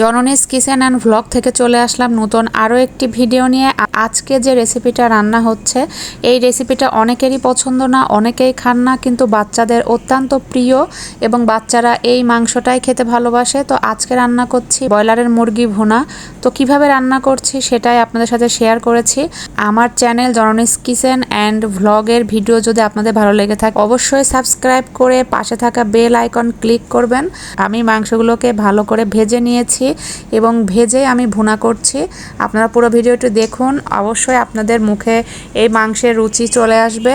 Janani's kitchen and vlog থেকে চলে আসলাম নতুন আরও একটি ভিডিও নিয়ে। আজকে যে রেসিপিটা রান্না হচ্ছে, এই রেসিপিটা অনেকেরই পছন্দ না, অনেকেই খান না, কিন্তু বাচ্চাদের অত্যন্ত প্রিয় এবং বাচ্চারা এই মাংসটাই খেতে ভালোবাসে। তো আজকে রান্না করছি ব্রয়লারের মুরগি ভুনা। তো কীভাবে রান্না করছি সেটাই আপনাদের সাথে শেয়ার করেছি। আমার চ্যানেল জননীস কিচেন অ্যান্ড ভ্লগের ভিডিও যদি আপনাদের ভালো লেগে থাকে, অবশ্যই সাবস্ক্রাইব করে পাশে থাকা বেল আইকন ক্লিক করবেন। আমি মাংসগুলোকে ভালো করে ভেজে নিয়েছি এবং ভেজে আমি ভুনা করছি। আপনারা পুরো ভিডিওটি দেখুন। অবশ্যই আপনাদের মুখে এই মাংসের রুচি চলে আসবে।